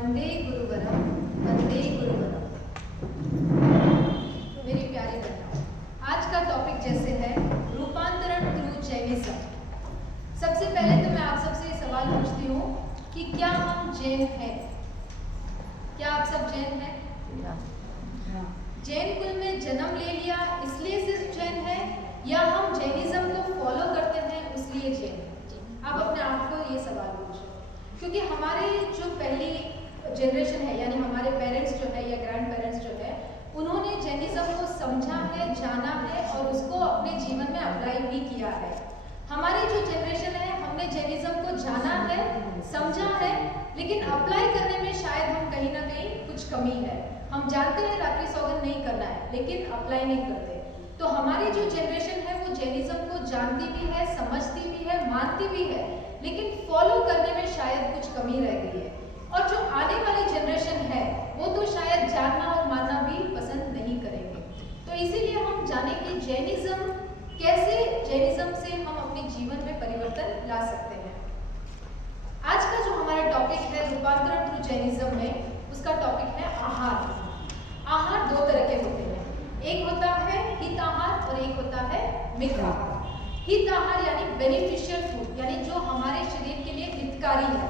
वंदे गुरुवरम वंदे गुरुवरम। मेरी प्यारी बहनों, आज का टॉपिक जैसे है रूपांतरण थ्रू जैनिज्म। सबसे पहले तो मैं आप सबसे सवाल पूछती हूँ कि क्या हम जैन हैं? क्या आप सब जैन हैं? जैन कुल में जन्म ले लिया इसलिए सिर्फ जैन है, या हम जैनिज्म को फॉलो करते हैं इसलिए जैन है? आप अपने आप को ये सवाल पूछो, क्योंकि हमारे जो पहली जनरेशन है, यानी हमारे पेरेंट्स जो है या ग्रैंड पेरेंट्स जो है, उन्होंने जैनिज्म को समझा है, जाना है और उसको अपने जीवन में अप्लाई भी किया है। हमारी जो जनरेशन है, हमने जैनिज्म को जाना है, समझा है, लेकिन अप्लाई करने में शायद हम कहीं ना कहीं कुछ कमी है। हम जानते हैं रात्रि सौगंध नहीं करना है, लेकिन अप्लाई नहीं करते। तो हमारी जो जनरेशन है वो जैनिज्म को जानती भी है, समझती भी है, मानती भी है, लेकिन फॉलो करने में शायद कुछ कमी रह गई है। और जो आने वाली जनरेशन है वो तो शायद जानना और मानना भी पसंद नहीं करेंगे। तो इसीलिए हम जाने कि जैनिज्म कैसे, जैनिज्म से हम अपने जीवन में परिवर्तन ला सकते हैं। आज का जो हमारा टॉपिक है रूपांतरण थ्रू जैनिज्म में, उसका टॉपिक है आहार। आहार दो तरह के होते हैं, एक होता है हित आहार और एक होता है मित आहार। हित आहार यानी बेनिफिशियल फूड, यानी जो हमारे शरीर के लिए हितकारी है,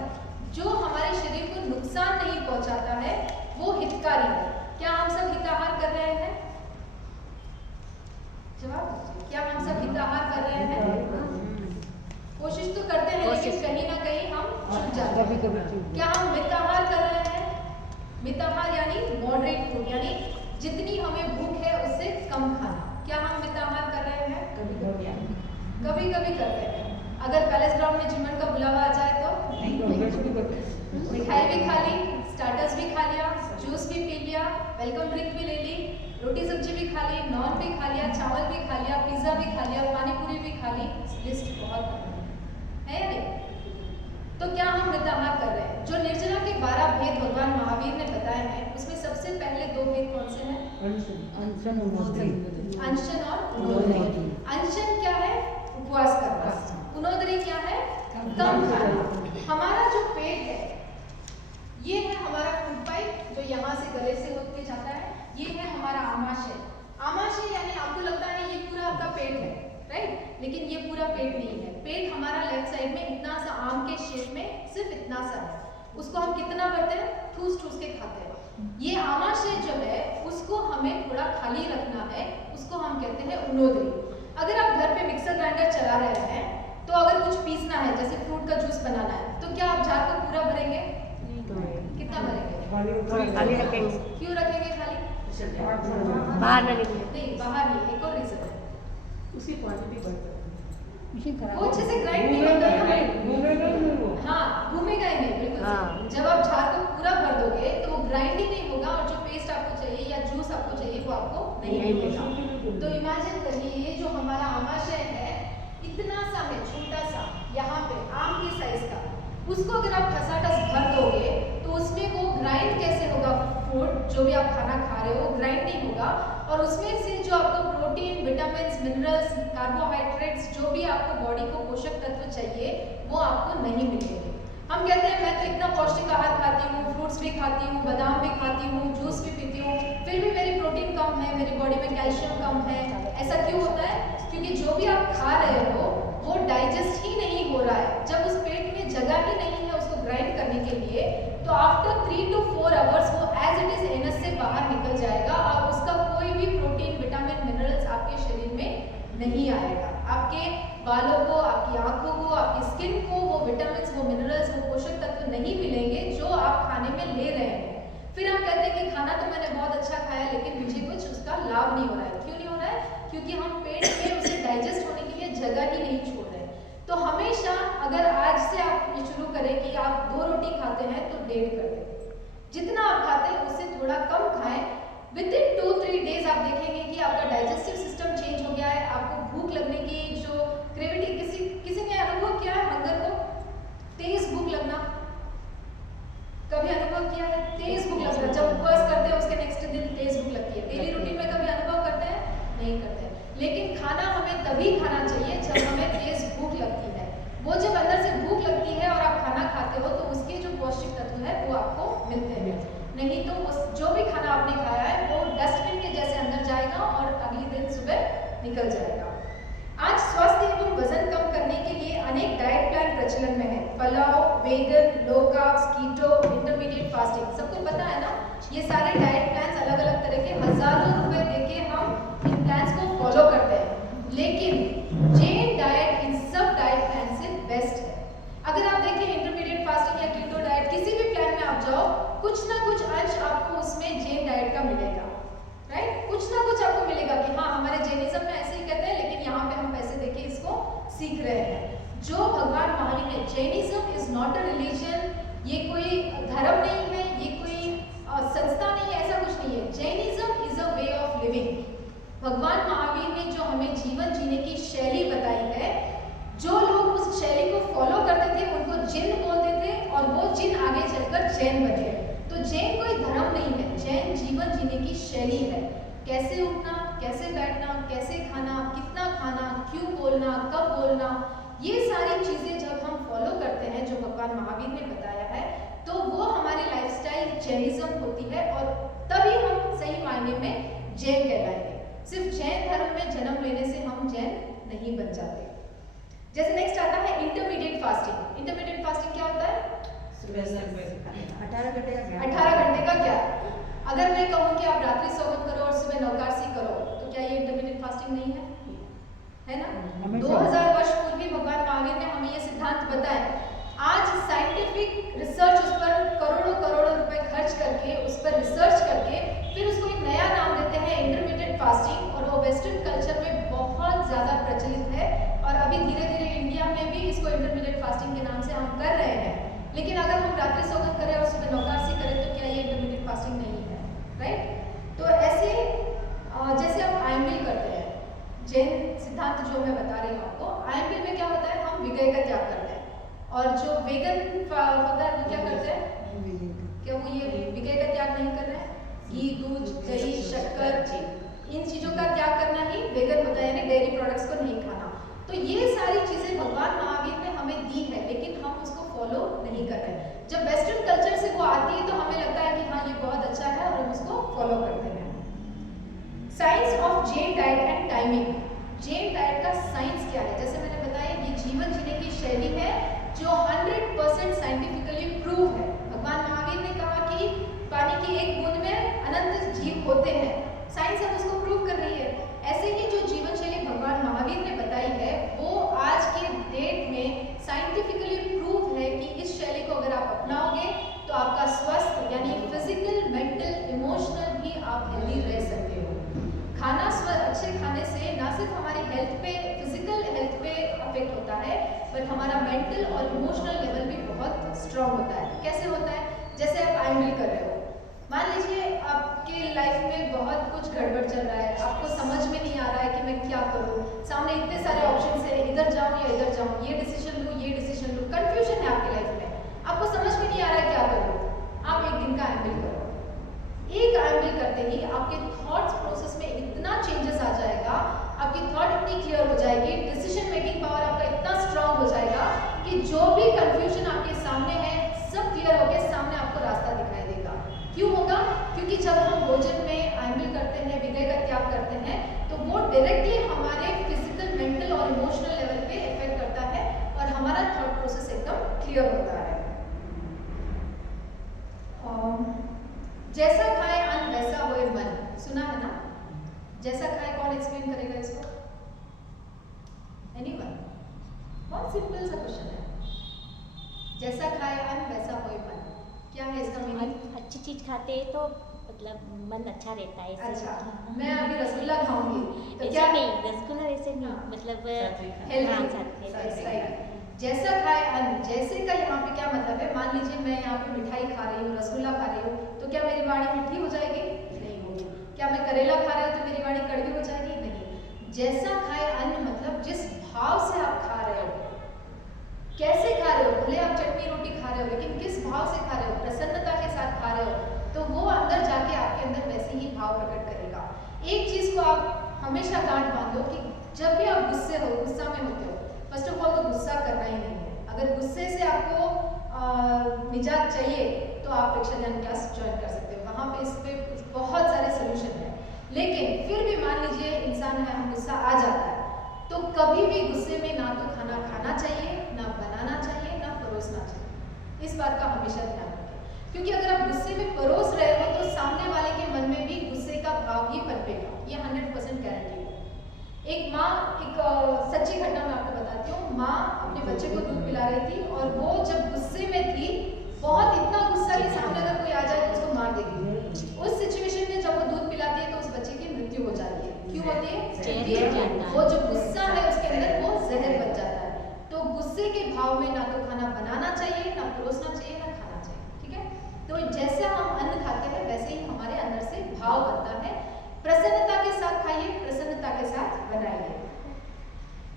जो हमारे शरीर को नुकसान नहीं पहुंचाता है, वो हितकारी है। क्या हम सब हित आहार कर रहे हैं? जवाब दीजिए, क्या हम सब हित आहार कर रहे हैं? कोशिश तो करते हैं, लेकिन कहीं ना कहीं हम चूक जाते हैं। क्या हम मित आहार कर रहे हैं? मित आहार यानी मॉडरेट फूड, यानी जितनी हमें भूख है उससे कम खाना। क्या हम मित आहार कर रहे हैं? कभी कभी करते हैं। अगर पैलेस ग्राउंड में जिमन का बुलावा आ जाए तो मिठाई भी खा ली, स्टार्टर्स भी खा लिया, जूस भी पी लिया, वेलकम ड्रिंक भी ले ली, रोटी सब्जी भी खा ली, नॉन भी खा लिया, चावल भी खा लिया, पिज्जा भी खा लिया, पानी पूरी भी खा ली। लिस्ट बहुत है या नहीं? तो क्या हम मित आहार कर रहे हैं? जो निर्जला के 12 भेद भगवान महावीर ने बताए हैं, उसमें सबसे पहले 2 भेद कौन से हैं? अनशन और उनोदरी। अनशन क्या है? उपवास करना। उनोदरी क्या है? कम खाना। हमारा जो पेट है, ये है हमारा फूड पाइप जो यहाँ से गले से होकर जाता है। ये है हमारा आमाशय। आमाशय यानी आपको लगता है ये पूरा आपका पेट है, राइट? लेकिन ये पूरा पेट नहीं है। पेट हमारा लेफ्ट साइड में इतना सा आम के शेप में सिर्फ इतना सा है। उसको हम कितना करते हैं? ठूस ठूस के खाते हैं। ये आमाशय जो है उसको हमें थोड़ा खाली रखना है, उसको हम कहते हैं उनोदरी। अगर आप घर पे मिक्सर ग्राइंडर चला रहे हैं, तो अगर कुछ पीसना है, जैसे फ्रूट का जूस बनाना है, तो क्या आप जार को पूरा भरेंगे? कितना भरेंगे? खाली रखेंगे। क्यों रखेंगे खाली? बाहर रखेंगे। नहीं, बाहर नहीं, एक और रीजन है, उसकी क्वालिटी बढ़ जाती है। वो अच्छे से ग्राइंड नहीं होता ना। हाँ, घूमेगा ही नहीं, बिल्कुल सही। जब आप जार को पूरा भर दोगे तो वो ग्राइंड ही नहीं होगा, और जो पेस्ट आपको चाहिए या जूस आपको चाहिए वो आपको नहीं मिलेगा। तो इमेजिन करिए, ये जो हमारा आमाशय है इतना सा है, छोटा सा, यहाँ पे आम के साइज का, उसको अगर आप ठसाठस भर दोगे तो उसमें वो ग्राइंड कैसे होगा? फूड जो भी आप खाना खा रहे हो ग्राइंड नहीं होगा, और उसमें से जो आपको प्रोटीन, विटामिन, मिनरल्स, कार्बोहाइड्रेट्स, जो भी आपको बॉडी को पोषक तत्व चाहिए वो आपको नहीं मिलेंगे। हम कहते हैं मैं तो इतना पौष्टिक आहार खाती हूँ, फ्रूट्स भी खाती हूँ, बादाम भी खाती हूँ, जूस भी पीती हूँ, फिर भी मेरी प्रोटीन कम है, मेरी बॉडी में कैल्शियम कम है। ऐसा क्यों होता है? क्योंकि जो भी आप खा रहे हो वो डाइजेस्ट ही नहीं हो रहा है। जब उस पेट में जगह ही नहीं है उसको ग्राइंड करने के लिए, तो आफ्टर 3 to 4 आवर्स वो एज इट इज एनस से बाहर निकल जाएगा, और उसका कोई भी प्रोटीन, विटामिन, मिनरल्स आपके शरीर में नहीं आएगा। आपके बालों को, आपकी आंखों को, आपकी स्किन को वो विटामिन, वो मिनरल्स, वो पोषक तत्व नहीं मिलेंगे जो आप खाने में ले रहे हैं। फिर हम कहते हैं कि खाना तो मैंने बहुत अच्छा खाया, लेकिन मुझे कुछ उसका लाभ नहीं हो रहा है। क्यों नहीं हो रहा है? क्योंकि हम पेट में उसे डाइजेस्ट होने के लिए जगह ही नहीं छोड़ रहे। तो हमेशा अगर आज से आप ये शुरू करें कि आप 2 रोटी खाते हैं तो 1.5 कर दें। जितना आप खाते हैं उससे थोड़ा कम खाएं। विद इन 2-3 डेज आप देखेंगे कि आपका डाइजेस्टिव सिस्टम चेंज हो गया है। आपको भूख लगने की जो क्रेविटी, किसी ने अनुभव किया है हंगर को? तेज भूख लगना कभी अनुभव किया है? तेज भूख लगना, जब उपवास करते हैं उसके नेक्स्ट दिन तेज भूख लगती है। डेली रूटीन में कभी अनुभव करते हैं? नहीं करते हैं। लेकिन खाना हमें तभी खाना चाहिए जब हमें तेज भूख लगती है। वो जब अंदर से भूख लगती है और आप खाना खाते हो तो उसके जो पौष्टिक तत्व है वो आपको मिलते हैं, नहीं तो उस जो भी खाना आपने खाया है वो डस्टबिन के जैसे अंदर जाएगा और अगले दिन सुबह निकल जाएगा। आज स्वास्थ्य एवं वजन कम करने के लिए अनेक डाइट प्लान प्रचलन में है। पलाव, वेगन, लो कार्ब्स, कीटो, इंटरमीडिएट फास्टिंग, सबको पता है ना, ये सारे डाइट प्लान्स अलग अलग तरह के हजारों रुपए देके हम इन प्लान्स को फॉलो करते हैं, लेकिन जैन डाइट इन सब डाइट प्लान से बेस्ट है। अगर आप देखें इंटरमीडिएट फास्टिंग या कीटो डाइट, किसी भी प्लान में आप जाओ, कुछ ना कुछ अंश आपको उसमें जैन डाइट का मिलेगा, राइट? कुछ ना कुछ आपको मिलेगा कि हाँ हमारे जैनिज्म में ऐसे ही कहते हैं, लेकिन यहाँ पे हम पैसे देके इसको सीख रहे हैं। जो भगवान महावीर ने, Jainism is not a religion, ये कोई धर्म नहीं है, ये कोई संस्था नहीं है, ऐसा कुछ नहीं है। Jainism is a way of living. भगवान महावीर ने जो हमें जीवन जीने की शैली बताई है, जो लोग उस शैली को फॉलो करते थे उनको जिन बोलते थे, और वो जिन आगे चलकर जैन बने। तो जैन कोई धर्म नहीं है, जैन जीवन जीने की शैली है। कैसे उठना, कैसे बैठना, कैसे खाना, कितना खाना, क्यों बोलना, कब बोलना, ये सारी चीजें जब हम फॉलो करते हैं जो भगवान महावीर ने बताया है, तो वो हमारी लाइफस्टाइल जैनिज्म होती है, और तभी हम सही मायने में जैन कहलाएंगे। सिर्फ जैन धर्म में जन्म लेने से हम जैन नहीं बन जाते। जैसे नेक्स्ट आता है इंटरमीडिएट फास्टिंग। इंटरमीडिएट फास्टिंग क्या होता है? 18 घंटे का गैप। 18 घंटे का गैप। अगर मैं कहूँ कि आप रात्रि सोगन करो और सुबह नौकासी करो, तो क्या ये इंटरमीडिएट फास्टिंग नहीं है? है ना? 2000 वर्ष पूर्व भगवान महावीर ने हमें ये सिद्धांत बताए। आज साइंटिफिक रिसर्च उस पर करोड़ों करोड़ों रुपए खर्च करके, उस पर रिसर्च करके फिर उसको एक नया नाम देते हैं इंटरमीडिएट फास्टिंग, और वो वेस्टर्न कल्चर में बहुत ज़्यादा प्रचलित है, और अभी धीरे धीरे इंडिया में भी इसको इंटरमीडिएट फास्टिंग के नाम से हम कर रहे हैं। लेकिन अगर हम रात्रि सोगन करें और सुबह नौकासी करें, तो क्या ये इंटरमीडिएट फास्टिंग नहीं है? राइट? तो ऐसे जैसे आप आयम्बिल करते हैं, जैन सिद्धांत जो मैं बता रही हूँ आपको, आयम्बिल में क्या होता है, हम विगय का त्याग करते हैं, और जो वेगन होता है वो क्या करते हैं? क्या वो ये विगय का त्याग नहीं कर रहे हैं? घी, दूध, दही, शक्कर, इन चीजों का त्याग करना ही वेगन होता है, यानी डेयरी प्रोडक्ट्स को नहीं खाना। तो ये सारी चीजें भगवान महावीर ने हमें दी है, लेकिन हम उसको फॉलो नहीं कर रहे हैं। जब वेस्टर्न कल्चर से वो आती है तो हमें लगता है कि हाँ ये बहुत अच्छा है, और हम उसको फॉलो करते हैं। Science of Jain diet and timing. Jain diet का साइंस क्या है? जैसे मैंने बताया, ये जीवन जीने की शैली है जो 100% साइंटिफिकली प्रूव है। भगवान महावीर ने कहा कि पानी की एक बूंद में अनंत जीव होते हैं, साइंस अब उसको प्रूव कर रही है। ऐसे ही जो जीवन शैली भगवान महावीर ने बताई है, वो आज के डेट में साइंटिफिकली प्रूव है कि इस शैली को अगर आप अपनाओगे तो आपका स्वास्थ्य यानी फिजिकल, मेंटल, इमोशनल भी आप हेल्दी रह सकते हो। खाना अच्छे खाने से ना सिर्फ हमारी हेल्थ पे, फिजिकल हेल्थ पे अफेक्ट होता है, बट हमारा मेंटल और इमोशनल लेवल भी बहुत स्ट्रांग होता है। कैसे होता है? जैसे आप आयम्बिल कर रहे हो, मान लीजिए आपके लाइफ में बहुत कुछ गड़बड़ चल रहा है, आपको समझ में नहीं आ रहा है कि मैं क्या करूं, सामने इतने सारे ऑप्शंस है, इधर जाऊं या इधर जाऊं, ये डिसीजन लूं, ये डिसीजन लूं, कंफ्यूजन है आपकी लाइफ में, आपको समझ में नहीं आ रहा है क्या करूं। आप एक दिन का आयम्बिल करो। एक आयम्बिल करते ही आपके थॉट्स प्रोसेस में इतना चेंजेस आ जाएगा, आपकी थॉट इतनी क्लियर हो जाएगी, डिसीजन मेकिंग पावर आपका इतना स्ट्रांग हो जाएगा कि जो भी कंफ्यूजन आपके सामने है सब क्लियर होकर सामने आपको रास्ता दिखाई देगा। क्यों होगा? क्योंकि जब हम भोजन में आयम्बिल करते हैं, विगय का त्याग करते हैं, तो वो डायरेक्टली हमारे फिजिकल, मेंटल और इमोशनल लेवल पे इफेक्ट करता है, और हमारा थॉट प्रोसेस एकदम क्लियर होता है। जैसा खाए अन्न वैसा होए मन, सुना है ना? जैसा खाए, कौन एक्सप्लेन करेगा इसको? एनीवन? बहुत सिंपल सा क्वेश्चन है। जैसा खाए अन्न वैसा होए मन, क्या है इसका मीनिंग? अच्छी चीज खाते हैं तो मतलब मन अच्छा रहता है। अच्छा, मैं अभी रसगुल्ला खाऊंगी तो क्या? नहीं, रसगुल्ला वैसे नहीं, मतलब हेल्दी। जैसा खाए अन्न, जैसे का यहाँ पे क्या मतलब है? मान लीजिए मैं यहाँ पे मिठाई खा रही हूँ, रसगुल्ला खा रही हूँ, तो क्या मेरी वाणी मीठी हो जाएगी? नहीं होगी। क्या मैं करेला खा रही हूँ तो मेरी वाणी कड़वी हो जाएगी? नहीं। जैसा खाए अन्न मतलब जिस भाव से आप खा रहे हो, कैसे खा रहे हो, भले आप चटनी रोटी खा रहे हो, लेकिन किस भाव से खा रहे हो, प्रसन्नता के साथ खा रहे हो, तो वो अंदर जाके आपके अंदर वैसे ही भाव प्रकट करेगा। एक चीज को आप हमेशा गांठ बांधो कि जब भी आप गुस्सा में होते हो, फर्स्ट ऑफ ऑल तो गुस्सा करना ही नहीं है। अगर गुस्से से आपको निजात चाहिए तो तो आप प्रेक्षा ध्यान क्लास ज्वाइन कर सकते हो। वहाँ पे इस पे बहुत सारे सोल्यूशन है। लेकिन फिर भी मान लीजिए इंसान है, हम गुस्सा आ जाता है, तो कभी भी गुस्से में ना तो खाना खाना चाहिए, ना बनाना चाहिए, ना परोसना चाहिए। इस बात का हमेशा ध्यान रखें, क्योंकि अगर आप गुस्से में परोस रहे हो तो सामने वाले के मन में भी गुस्से का भाव ही पनपेगा, ये 100% गारंटी है। एक माँ, एक सच्ची घटना मैं आपको बताती हूँ। माँ अपने बच्चे को दूध पिला रही थी और वो जब गुस्से में थी, बहुत इतना गुस्सा कि सामने अगर कोई आ जाए तो उसको मार देगी। उस सिचुएशन में जब वो दूध पिलाती है तो उस बच्चे की मृत्यु हो जाती है। क्यों होती है? क्योंकि वो जो गुस्सा है उसके अंदर वो जहर बन जाता है। तो गुस्से के भाव में ना तो खाना बनाना चाहिए, ना परोसना चाहिए, ना खाना चाहिए। ठीक है? तो जैसे हम अन्न खाते हैं वैसे ही हमारे अंदर से भाव बनता है। प्रसन्नता के साथ खाइए, प्रसन्नता के साथ बनाइए।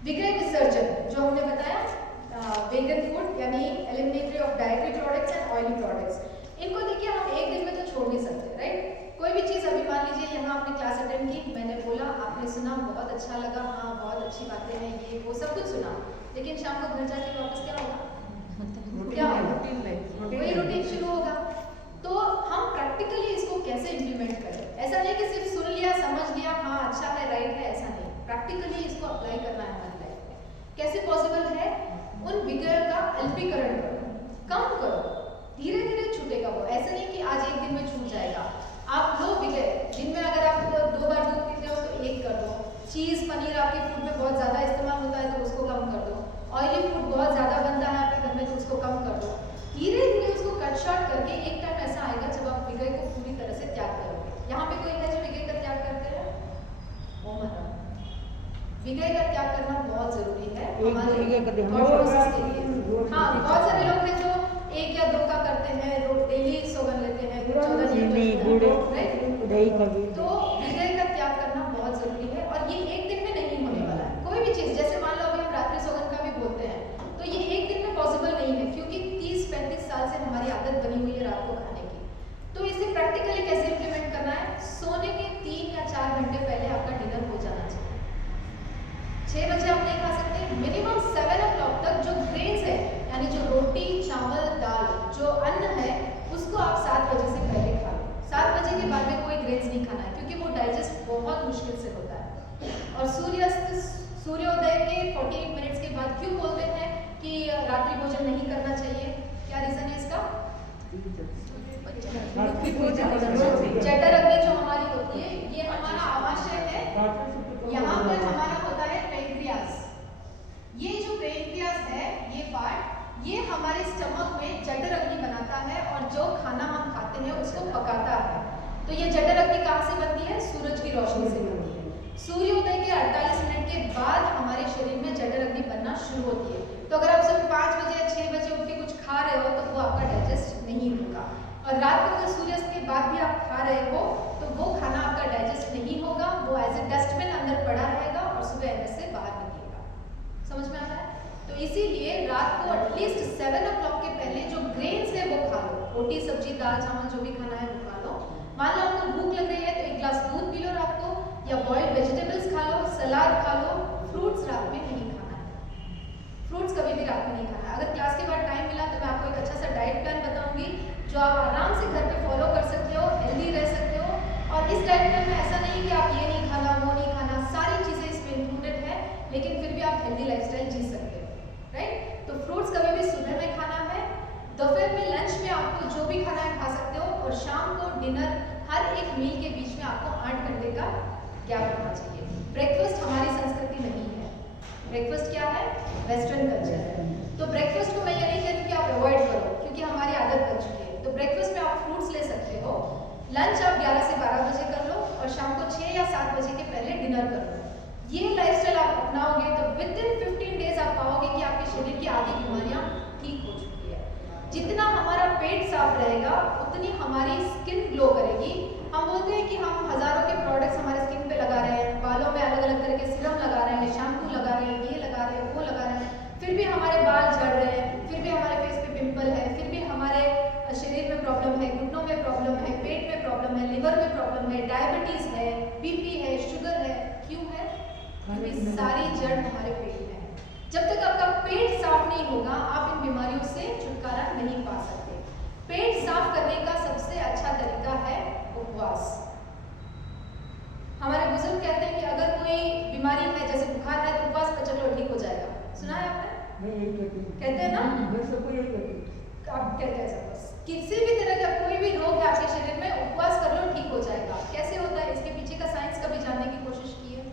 विग्रह विसर्जन जो हमने बताया, वेगन फूड यानी एलिमिनेटरी of dietary products and oily products, इनको देखिए हम एक दिन में तो छोड़ नहीं सकते, राइट? कोई भी चीज़, अभी मान लीजिए यहाँ आपने क्लास अटेंड की, मैंने बोला, आपने सुना, बहुत अच्छा लगा, हाँ बहुत अच्छी बातें हैं, ये वो सब कुछ सुना, लेकिन शाम को घर जाके वापस क्या होगा? क्या होगा? वही रूटीन शुरू होगा। तो हम प्रैक्टिकली इसको कैसे इम्प्लीमेंट करें? ऐसा नहीं कि सिर्फ सुन लिया, समझ लिया, हाँ अच्छा है, राइट है, ऐसा नहीं। प्रैक्टिकली इसको अप्लाई करना है हमारी लाइफ में। कैसे पॉसिबल है? उन विग्रह का अल्पीकरण करो, कम करो, धीरे धीरे छूटेगा वो। ऐसा नहीं कि आज एक दिन में छूट जाएगा। आप लो विग्रह, दिन में अगर आप 2 बार दूध पीते हो तो 1 कर दो। चीज़ पनीर आपके फूड में बहुत ज़्यादा इस्तेमाल होता है तो उसको कम कर दो। ऑयली फूड बहुत ज़्यादा बनता है आपके घर में तो उसको कम कर दो। धीरे धीरे उसको कट शॉर्ट करके एक टाइम ऐसा आएगा जब आप विग्रह को पूरी तरह से त्याग करोगे। यहाँ पे कोई है जो विग्रह का त्याग करते हैं? वो मत। विग्रह का त्याग करना बहुत जरूरी है हमारे प्रोसेस के लिए। हाँ, बहुत सारे लोग हैं जो 1 या 2 का करते हैं, डेली सौगन लेते हैं, 14 दिन, तो विग्रह का त्याग करना बहुत जरूरी है। और ये एक दिन में नहीं होने वाला है। कोई भी चीज़, जैसे मान लो अभी हम रात्रि सौगन का भी बोलते हैं, तो ये एक दिन में पॉसिबल नहीं है, क्योंकि 30-35 साल से हमारी आदत बनी हुई है रात को खाने की। तो इसे प्रैक्टिकली कैसे इम्प्लीमेंट करना है? सोने के 3 या 4 घंटे पहले आपका डिनर हो जाना चाहिए। 6 बजे आप नहीं खा सकते, मिनिमम 7 o'clock तक जो ग्रेन्स है, यानी जो रोटी, चावल, दाल, जो अन्न है, उसको आप 7 बजे से पहले खा लो। 7 बजे के बाद में कोई ग्रेन्स नहीं खाना है, क्योंकि वो डाइजेस्ट बहुत मुश्किल से होता है। और सूर्योदय के 48 मिनट्स के बाद क्यों बोलते हैं कि रात्रि भोजन नहीं करना चाहिए? क्या रीजन है इसका? जठर अग्नि जो हमारी होती है, ये हमारा आमाशय है। यहाँ पर हमारा होता है पेनक्रियास। ये जो पेनक्रियास है, ये पार्ट, ये हमारे स्टमक में जठर अग्नि बनाता है और जो खाना हम खाते हैं उसको पकाता है। तो ये जठर अग्नि कहाँ से बनती है? सूरज की रोशनी से बनती है। सूर्योदय के 48 मिनट के बाद हमारे शरीर में जठर अग्नि बनना शुरू होती है। तो अगर आप सुबह 5 बजे या 6 बजे उठ के कुछ खा रहे हो तो वो आपका डाइजेस्ट नहीं होगा। और रात को अगर सूर्यास्त के बाद भी आप खा रहे हो तो वो खाना आपका डाइजेस्ट नहीं होगा, वो एज ए डस्टबिन अंदर पड़ा रहेगा और सुबह एनएस से बाहर निकलेगा। समझ में आ रहा है? तो इसीलिए रात को एटलीस्ट 7 o'clock के पहले जो ग्रेन्स है वो खा लो। रोटी, सब्जी, दाल, चावल जो भी खाना है वो खा लो। मान लो आपको भूख लग रही है तो 1 गिलास दूध पी लो रात को, या बॉइल्ड वेजिटेबल्स खा लो, सलाद खा लो। फ्रूट्स रात में नहीं खाना है, फ्रूट्स कभी भी रात में नहीं खाना है। अगर क्लास के बाद टाइम मिला तो मैं आपको एक अच्छा सा डाइट प्लान बताऊंगी जो आप आराम से घर पे फॉलो कर सकते हो, हेल्दी रह सकते हो। और इस डाइट प्लान में ऐसा नहीं कि आप ये नहीं खाना, वो नहीं खाना, सारी चीज़ें इसमें इंक्लूडेड है, लेकिन फिर भी आप हेल्दी लाइफस्टाइल जी सकते हो, राइट? तो फ्रूट्स कभी भी सुबह में खाना है, दोपहर में लंच में आपको जो भी खाना है खा सकते हो, और शाम को डिनर, हर एक मील के बीच में आपको 8 घंटे का गैप होना चाहिए। ब्रेकफास्ट हमारी संस्कृति नहीं है। ब्रेकफास्ट क्या है? वेस्टर्न कल्चर है। तो ब्रेकफास्ट को मैं ये नहीं कहती कि आप अवॉइड करो, क्योंकि हमारी आदत बन चुकी है। तो ब्रेकफास्ट में आप फ्रूट्स ले सकते हो, लंच आप 11 से 12 बजे कर लो, और शाम को 6 या 7 बजे के पहले डिनर कर लो। ये लाइफस्टाइल आप अपनाओगे तो विद इन 15 डेज आप पाओगे कि आपके शरीर की आधी बीमारियां ठीक हो चुकी है। जितना हमारा पेट साफ रहेगा उतनी हमारी स्किन ग्लो करेगी। हम बोलते हैं कि हम हज़ारों के प्रोडक्ट्स हमारे स्किन पे लगा रहे हैं, बालों में अलग अलग तरह के सीरम लगा रहे हैं, शैम्पू लगा रहे हैं, ये लगा रहे हैं, वो लगा रहे हैं, फिर भी हमारे बाल झड़ रहे हैं, फिर भी हमारे फेस पे पिंपल है, फिर भी हमारे शरीर में प्रॉब्लम है, घुटनों में प्रॉब्लम है, पेट में प्रॉब्लम है, लिवर में प्रॉब्लम है, डायबिटीज़ है, बीपी है, शुगर है। क्यों है? क्योंकि सारी जड़ हमारे पेट में है। जब तक आपका पेट साफ नहीं होगा आप इन बीमारियों से छुटकारा नहीं पा सकते। पेट साफ करने का सबसे अच्छा तरीका है उपवास। हमारे बुजुर्ग कहते हैं कि अगर कोई बीमारी है, जैसे बुखार है, तो उपवास पर चलो ठीक हो जाएगा। सुना है आपने? मैं यही कहती हूँ। कहते हैं ना? मैं सबको यही कहती हूँ। आप क्या कह सकते हैं? किसी भी तरह का कोई भी रोग है आपके शरीर में, उपवास कर लो ठीक हो जाएगा। कैसे होता है, इसके पीछे का साइंस कभी जानने की कोशिश की है?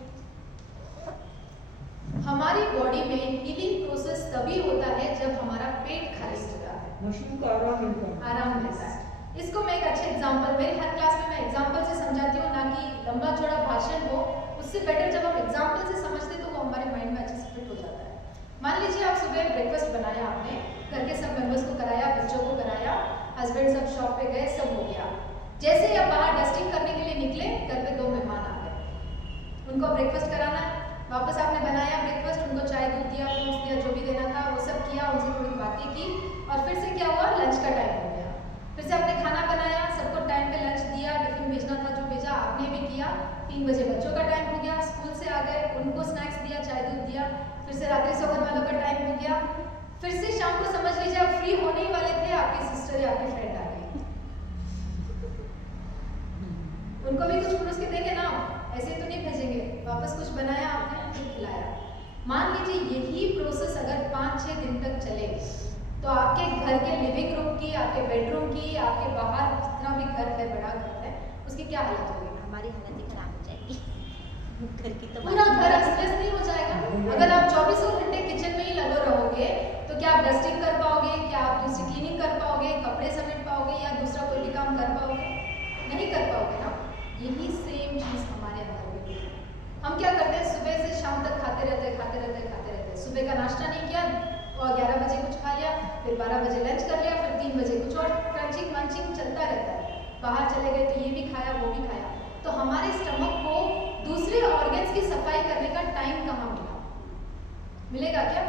हमारी बॉडी में हीलिंग प्रोसेस तभी होता है जब हमारा पेट खाली होता है, मशीन को आराम मिलता है। आराम मिलता है। इसको मैं एक अच्छे एग्जांपल, मेरी हर क्लास में मैं एग्जांपल से समझाती हूँ, ना कि लंबा चौड़ा भाषण हो। उससे बेटर जब हम एग्जांपल से समझते तो वो हमारे माइंड में अच्छे से फिट हो जाता है। मान लीजिए आप सुबह ब्रेकफास्ट बनाया, आपने घर के सब मेंबर्स को कराया, बच्चों को कराया, हस्बैंड सब शॉप पे गए, सब हो गया। जैसे ही आप बाहर डस्टिंग करने के लिए निकले, घर पे 2 मेहमान आ गए, उनको ब्रेकफास्ट कराना है। वापस आपने बनाया ब्रेकफास्ट, उनको चाय दूध दिया, फ्रूट्स दिया, जो भी देना था वो सब किया, उनसे थोड़ी बातें की, और फिर से क्या हुआ, लंच का टाइम हो गया। फिर से आपने खाना बनाया, सबको टाइम पे लंच दिया, टिफिन भेजना था जो भेजा आपने भी किया। 3 बजे बच्चों का टाइम हो गया, स्कूल से आ गए, उनको स्नैक्स दिया, चाय दूध दिया। फिर से रात्रि सोने वालों का टाइम हो गया। फिर से शाम को समझ लीजिए आप फ्री होने ही वाले थे, आपकी सिस्टर या आपकी फ्रेंड आ गई। उनको भी कुछ पुरुष के देंगे ना, ऐसे तो नहीं भेजेंगे। वापस कुछ बनाया आपने, कुछ खिलाया। मान लीजिए यही प्रोसेस अगर 5-6 दिन तक चले, तो आपके घर के लिविंग रूम की, आपके बेडरूम की, आपके बाहर जितना भी घर है, बड़ा घर है, उसकी क्या हालत होगी? हमारी हालत ही खराब हो जाएगी। घर की तो पूरा घर स्ट्रेस नहीं हो जाएगा? अगर आप 24 घंटे किचन में ही लगे रहोगे, तो क्या आप डस्टिंग कर पाओगे? क्या आप दूसरी क्लीनिंग कर पाओगे? कपड़े समेट पाओगे? या दूसरा कोई भी काम कर पाओगे? नहीं कर पाओगे ना। यही सेम चीज हमारे अंदर भी है। हम क्या करते हैं, सुबह से शाम तक खाते रहते हैं, खाते रहते हैं, खाते रहते हैं। सुबह का नाश्ता नहीं किया और 11 बजे कुछ खा लिया, फिर 12 बजे लंच कर लिया, फिर 3 बजे कुछ और क्रंचिंग मंचिंग चलता रहता है। बाहर चले गए तो ये भी खाया, वो भी खाया। तो हमारे स्टमक को दूसरे ऑर्गन्स की सफाई करने का टाइम कहाँ मिला? मिलेगा क्या?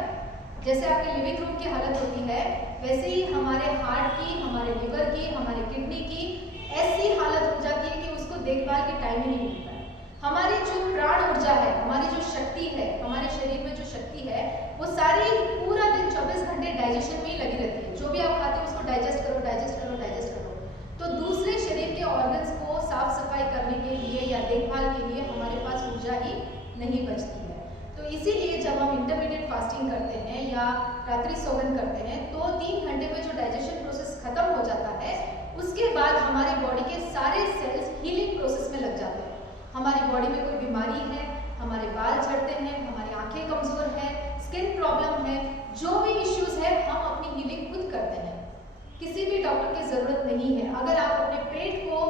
जैसे आपके लिविंग रूम की हालत होती है, वैसे ही हमारे हार्ट की, हमारे लिवर की, हमारे किडनी की ऐसी हालत हो जाती है कि उसको देखभाल की टाइम ही नहीं मिलता है। हमारी जो प्राण ऊर्जा है, हमारी जो शक्ति है, हमारे शरीर में जो शक्ति है, वो सारी पूरा दिन 24 घंटे डाइजेशन में ही लगी रहती है। जो भी आप खाते हो उसको डाइजेस्ट करो, डाइजेस्ट करो, डाइजेस्ट करो। तो दूसरे शरीर के ऑर्गन्स को साफ सफाई करने के लिए या देखभाल के लिए हमारे पास ऊर्जा ही नहीं बचती है। तो इसीलिए जब हम इंटरमीडिएट फास्टिंग करते हैं या रात्रि सोगन करते हैं, तो 3 घंटे में जो डाइजेशन प्रोसेस खत्म हो जाता है, उसके बाद हमारी बॉडी के सारे सेल्स हीलिंग प्रोसेस में लग जाते हैं। हमारी बॉडी में कोई बीमारी है, हमारे बाल झड़ते हैं, हमारी आंखें कमजोर है, स्किन प्रॉब्लम है, जो भी इश्यूज है, हम अपनी हीलिंग खुद करते हैं। किसी भी डॉक्टर की जरूरत नहीं है। अगर आप अपने पेट को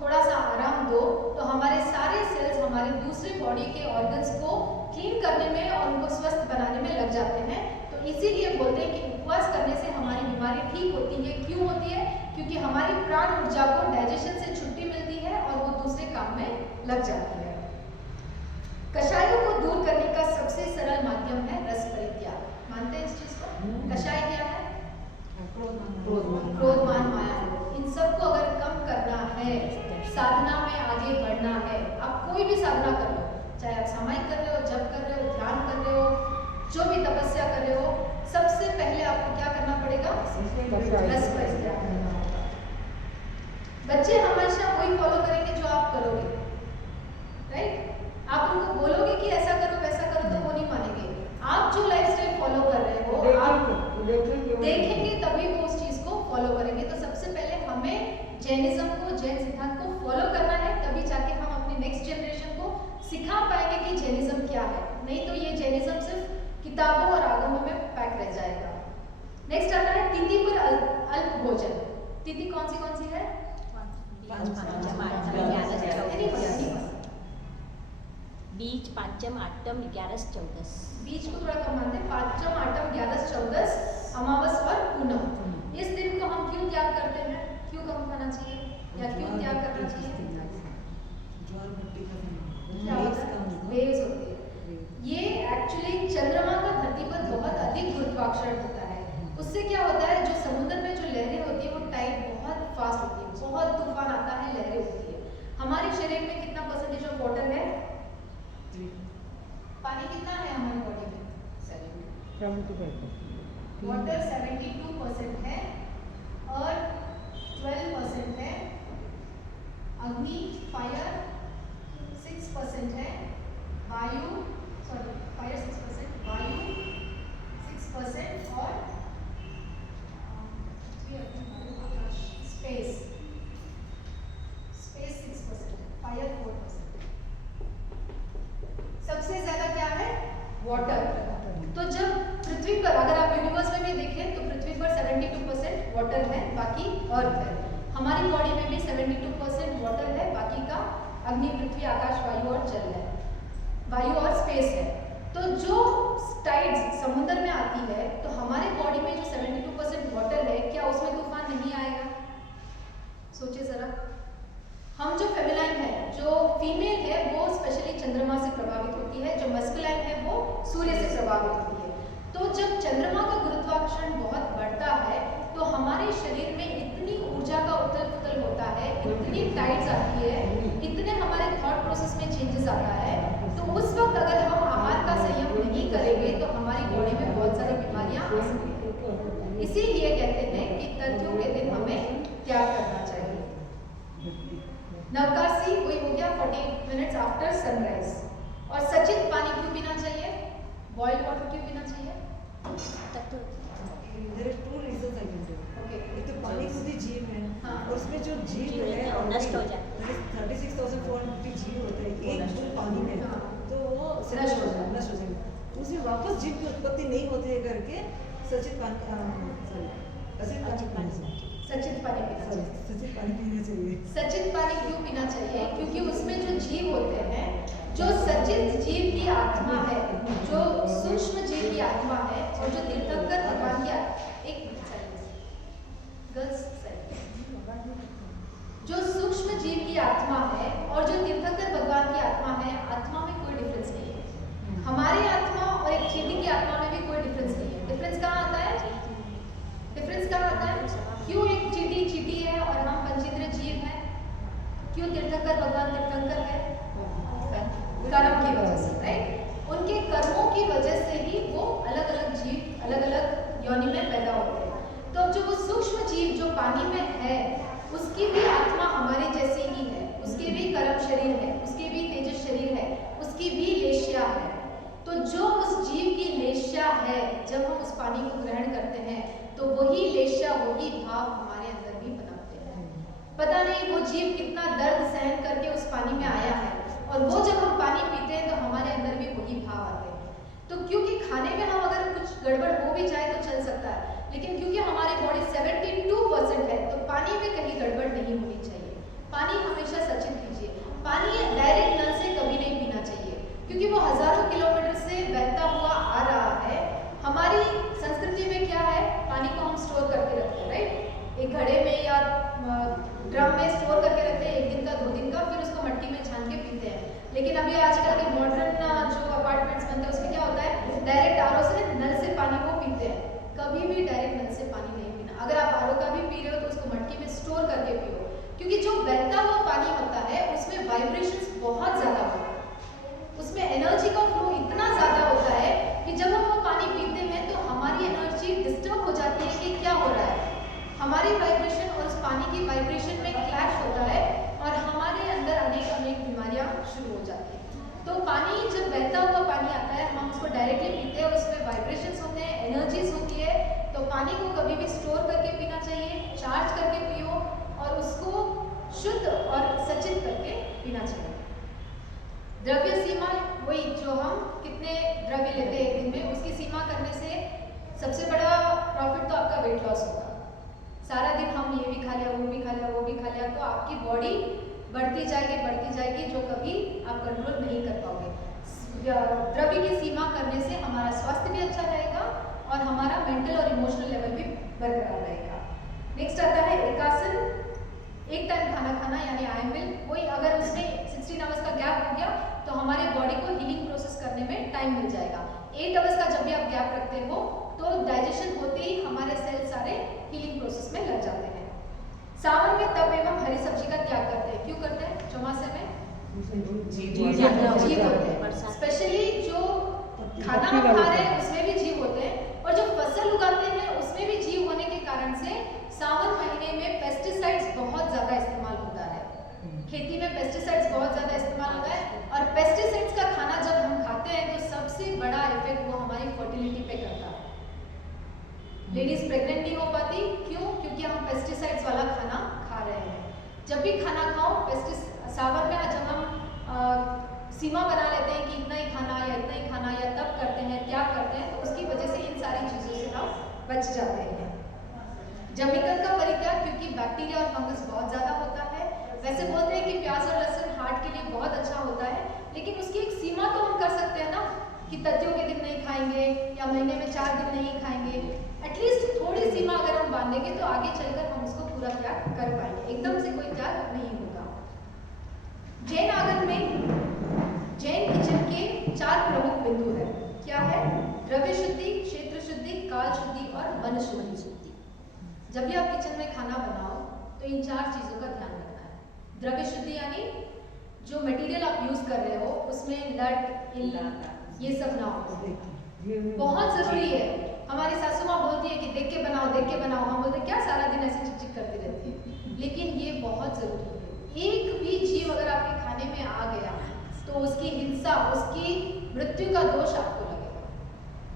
थोड़ा सा आराम दो, तो हमारे सारे सेल्स हमारे दूसरे बॉडी के ऑर्गन्स को क्लीन करने में और उनको स्वस्थ बनाने में लग जाते हैं। तो इसीलिए बोलते हैं कि उपवास करने से हमारी बीमारी ठीक होती है। क्यों होती है? क्योंकि हमारी प्राण ऊर्जा को डाइजेशन से छुट्टी मिलती है और वो दूसरे काम में लग जाती है। कषायों को दूर करने का सबसे सरल माध्यम है रस परित्याग। मानते हैं इस चीज को? कषाय क्या है? क्रोध, मान, माया। इन सबको अगर कम करना है, साधना में आगे बढ़ना है, आप कोई भी साधना कर लो, चाहे आप सामायिक कर रहे हो, जप कर रहे हो, ध्यान कर रहे हो, जो भी तपस्या कर रहे हो, सबसे पहले आपको क्या करना पड़ेगा? रस परित्याग करना होगा। बच्चे हमेशा वही फॉलो करेंगे जो आप करोगे, राइट? आप उनको बोलोगे कि ऐसा करो वैसा करो, तो वो नहीं मानेंगे। आप जो लाइफस्टाइल फॉलो कर रहे हो, आप देखेंगे तभी वो उस चीज को फॉलो करेंगे। तो सबसे पहले हमें जैनिज्म को, जैन सिद्धांत को फॉलो करना है, तभी जाके हम अपने नेक्स्ट जनरेशन को सिखा पाएंगे कि जैनिज्म क्या है। नहीं तो ये जैनिज्म सिर्फ किताबों और आगमों में पैक रह जाएगा। नेक्स्ट आता है तिथि पर अल्प भोजन। तिथि कौन सी है? बीज, पांचम, आठम, 11, 14। बीज को थोड़ा कम मानते हैं। पांचम, आठम, 11, 14, अमावस और पूनम। इस दिन को हम क्यों त्याग करते हैं? क्यों कम खाना चाहिए या क्यों त्याग करना चाहिए? क्या होता है? वेव्स होती है। ये एक्चुअली चंद्रमा का धरती पर बहुत अधिक गुरुत्वाकर्षण होता है। उससे क्या होता है, जो समुद्र में जो लहरें होती है वो टाइड बहुत फास्ट होती है, बहुत तूफान आता है, लहरें होती है। हमारे शरीर में कितना परसेंटेज ऑफ वाटर है? पानी कितना है हमारी बॉडी में? 72%। वाटर 72% है और 12 6% और स्पेस 6%, फायर 4%। सबसे ज्यादा क्या है? वाटर। तो जब पृथ्वी पर, अगर आप यूनिवर्स में भी देखें तो पृथ्वी पर 72% वाटर है, बाकी अर्थ है। हमारी बॉडी में भी 72% वाटर है, बाकी का अग्नि, पृथ्वी, आकाश, वायु और जल है, वायु और स्पेस है। तो जो टाइड्स समुद्र में आती है तो हमारे बॉडी में जो 72% वाटर है, क्या उसमें तूफान नहीं आएगा? सोचिए जरा। हम जो फेमिनाइन है, जो फीमेल है, वो स्पेशली चंद्रमा से प्रभावित होती है, जो मस्कुलाइन है वो सूर्य से प्रभावित होती है। तो जब चंद्रमा का गुरुत्वाकर्षण बहुत बढ़ता है तो हमारे शरीर में इतनी ऊर्जा का उथल पुथल होता है, इतनी टाइड्स आती है, इतने हमारे थॉट प्रोसेस में चेंजेस आता है। तो उस वक्त अगर हम आहार का संयम नहीं करेंगे तो हमारी बॉडी में बहुत सारी बीमारियां आ सकती हैं। इसीलिए कहते हैं कि तथ्यों के दिन हमें क्या करना चाहिए। नवकाशी वही हो गया 40 मिनट्स आफ्टर सनराइज। और सचित पानी क्यों पीना चाहिए? बॉइल्ड वाटर क्यों पीना चाहिए? There are two reasons I can do. Okay. एक तो पानी खुद ही जीव है, हाँ। और उसमें जो जीव जीव है है, नष्ट हो जाता है। 36,450 जीव होता है, एक बूंद पानी में, हाँ। तो वो नष्ट हो जाएगा। नष्ट हो जाएगा। उसमें वापस जीव की उत्पत्ति नहीं होती है करके सचित पानी, सचित पानी पीना चाहिए। सचित पानी पीना चाहिए। सचित पानी क्यों पीना चाहिए? क्योंकि उसमें जो जीव होते हैं, जो सचित जीव की आत्मा है, जो सूक्ष्म जीव की आत्मा है, और जो तीर्थंकर भगवान की जो सूक्ष्म जीव की आत्मा है और जो तीर्थंकर भगवान की आत्मा है, आत्मा में कोई डिफरेंस नहीं है। हमारी आत्मा और एक चींटी की आत्मा में भी कोई डिफरेंस नहीं है। डिफरेंस कहाँ आता है? डिफरेंस कहाँ आता है? क्यों एक चींटी चींटी है और हम पंचेंद्रिय जीव हैं? क्यों तीर्थंकर भगवान तीर्थंकर है? कर्म की वजह से, राइट? उनके कर्मों की वजह से ही वो अलग अलग जीव अलग अलग योनि में पैदा होते हैं। तो जो वो सूक्ष्म जीव जो पानी में है, उसकी भी आत्मा हमारे जैसी ही है, उसके भी कर्म शरीर है, उसके भी तेजस शरीर है, उसकी भी लेश्या है। तो जो उस जीव की लेश्या है, जब हम उस पानी को ग्रहण करते हैं तो वही लेश्या, वही भाव हमारे अंदर भी बनाते हैं। पता नहीं वो जीव कितना दर्द सहन करके उस पानी में आया है, और वो जब हम पानी पीते हैं तो हमारे अंदर भी वही भाव आते हैं। तो क्योंकि खाने में हम अगर कुछ गड़बड़ हो भी जाए तो चल सकता है, लेकिन क्योंकि हमारी बॉडी 72% है तो पानी में कहीं गड़बड़ नहीं होनी चाहिए। पानी हमेशा सचित पीजिए। पानी डायरेक्ट नल से कभी नहीं पीना चाहिए, क्योंकि वो हजारों किलोमीटर से बहता हुआ आ रहा है। हमारी संस्कृति में क्या है, पानी को हम स्टोर करके रखते हैं, राइट? एक घड़े में या ड्रम में स्टोर करके रखते हैं, 1 दिन का 2 दिन का, फिर उसको मट्टी में छान के पीते हैं। लेकिन अभी आजकल के मॉडर्न जो अपार्टमेंट्स बनते हैं उसमें क्या होता है, डायरेक्ट आरओ से नल से पानी को पीते हैं। कभी भी डायरेक्ट नल से पानी नहीं पीना। अगर आप आरओ का भी पी रहे हो तो उसको मट्टी में स्टोर करके पियो, क्योंकि जो बहता हुआ पानी होता है उसमें वाइब्रेशंस बहुत ज्यादा होता है, उसमें एनर्जी का फ्लो इतना ज्यादा होता है कि जब हम वो पानी पीते हैं तो हमारी एनर्जी डिस्टर्ब हो जाती है कि क्या हो रहा है, हमारी वाइब्रेशन और उस पानी की वाइब्रेशन में क्लैश होता है और हमारे अंदर अनेक बीमारियां शुरू हो जाती हैं। तो पानी जब बहता हुआ पानी आता है, हम उसको डायरेक्टली पीते हैं, उसमें वाइब्रेशंस होते हैं, एनर्जीज होती है। तो पानी को कभी भी स्टोर करके पीना चाहिए, चार्ज करके पियो और उसको शुद्ध और सचित करके पीना चाहिए। द्रव्य सीमा, वही जो हम कितने द्रव्य लेते हैं एक दिन में, उसकी सीमा करने से सबसे बड़ा प्रॉफिट तो आपका वेट लॉस होगा। सारा दिन हम ये भी खा लिया, वो भी खा लिया, वो भी खा लिया, तो आपकी बॉडी बढ़ती जाएगी, जो कभी आप कंट्रोल नहीं कर पाओगे। द्रव्य की सीमा करने से हमारा स्वास्थ्य भी अच्छा रहेगा और हमारा मेंटल और इमोशनल लेवल भी बरकरार रहेगा। नेक्स्ट आता है एकासन, एक टाइम खाना खाना यानी आयमिल। वही अगर उसमें 16 आवर्स का गैप हो गया तो हमारे बॉडी को हीलिंग प्रोसेस करने में टाइम मिल जाएगा। 8 आवर्स का जब भी आप गैप रखते हो तो डाइजेशन होते ही हमारे सेल सारे हीलिंग प्रोसेस में लग जाते हैं। सावन में तप एवं हरी सब्जी का त्याग करते हैं। क्यों करते हैं? चौमासे में जीव होते हैं, स्पेशली जो खाना हम खा रहे हैं उसमें भी जीव होते हैं, और जो फसल उगाते हैं उसमें भी जीव होने के कारण से सावन महीने में पेस्टिसाइड्स बहुत ज्यादा इस्तेमाल होता है। खेती में पेस्टिसाइड्स बहुत ज्यादा इस्तेमाल होता है, और पेस्टिसाइड्स का खाना जब हम खाते हैं तो सबसे बड़ा इफेक्ट वो हमारी फर्टिलिटी पे करता है। लेडीज प्रेग्नेंट नहीं हो पाती, क्यों? क्योंकि हम पेस्टिसाइड्स वाला खाना खा रहे हैं। जब भी खाना खाओ, सावन में जब हम सीमा बना लेते हैं कि इतना ही खाना या इतना ही खाना, या तब करते हैं, त्याग करते हैं, तो उसकी वजह से इन सारी चीज़ों से हम बच जाते हैं। जमीकत का परित्याग, क्योंकि बैक्टीरिया और फंगस बहुत ज़्यादा होता है। वैसे बोलते हैं कि प्याज और लहसुन हार्ट के लिए बहुत अच्छा होता है, लेकिन उसकी एक सीमा तो हम कर सकते हैं ना, कि तथियों के दिन नहीं खाएंगे या महीने में 4 दिन नहीं खाएंगे। एटलीस्ट थोड़ी सीमा अगर हम बांधेंगे तो आगे चलकर हम उसको पूरा त्याग कर पाएंगे। एकदम से कोई त्याग नहीं होगा। जैन आगम में जैन किचन के 4 प्रमुख बिंदु है। क्या है? द्रव्य शुद्धि, क्षेत्र शुद्धि, काल शुद्धि और मन शुद्धि। जब भी आप किचन में खाना बनाओ तो इन 4 चीज़ों का ध्यान रखना है। द्रव्य शुद्धि यानी जो मटेरियल आप यूज कर रहे हो उसमें लट, इल्ल, ये सब ना हो, बहुत जरूरी है। हमारी सासू माँ बोलती है कि देख के बनाओ, देख के बनाओ। हम बोलते क्या सारा दिन ऐसे चिक-चिक करती रहती है, लेकिन ये बहुत जरूरी है। एक भी जीव अगर आपके खाने में आ गया तो उसकी हिंसा, उसकी मृत्यु का दोष आपको लगेगा।